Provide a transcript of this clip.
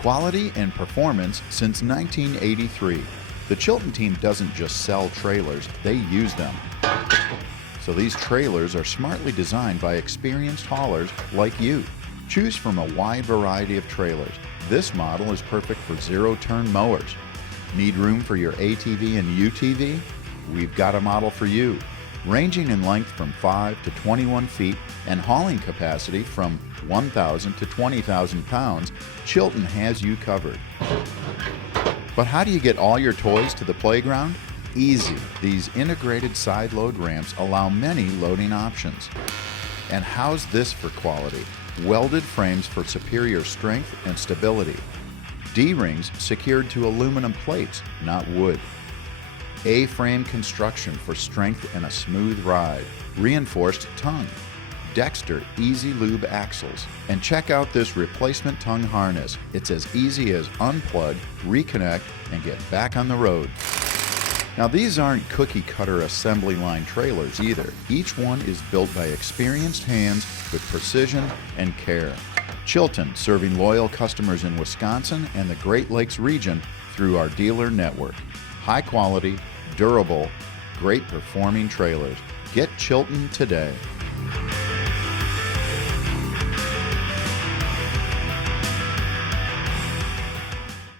Quality and performance since 1983. The Chilton team doesn't just sell trailers, they use them. So these trailers are smartly designed by experienced haulers like you. Choose from a wide variety of trailers. This model is perfect for zero-turn mowers. Need room for your ATV and UTV? We've got a model for you. Ranging in length from 5 to 21 feet and hauling capacity from 1,000 to 20,000 pounds, Chilton has you covered. But how do you get all your toys to the playground? Easy. These integrated side load ramps allow many loading options. And how's this for quality? Welded frames for superior strength and stability. D-rings secured to aluminum plates, not wood. A-frame construction for strength and a smooth ride. Reinforced tongue. Dexter Easy Lube axles. And check out this replacement tongue harness. It's as easy as unplug, reconnect, and get back on the road. Now these aren't cookie cutter assembly line trailers either. Each one is built by experienced hands with precision and care. Chilton, serving loyal customers in Wisconsin and the Great Lakes region through our dealer network. High quality, durable, great performing trailers. Get Chilton today.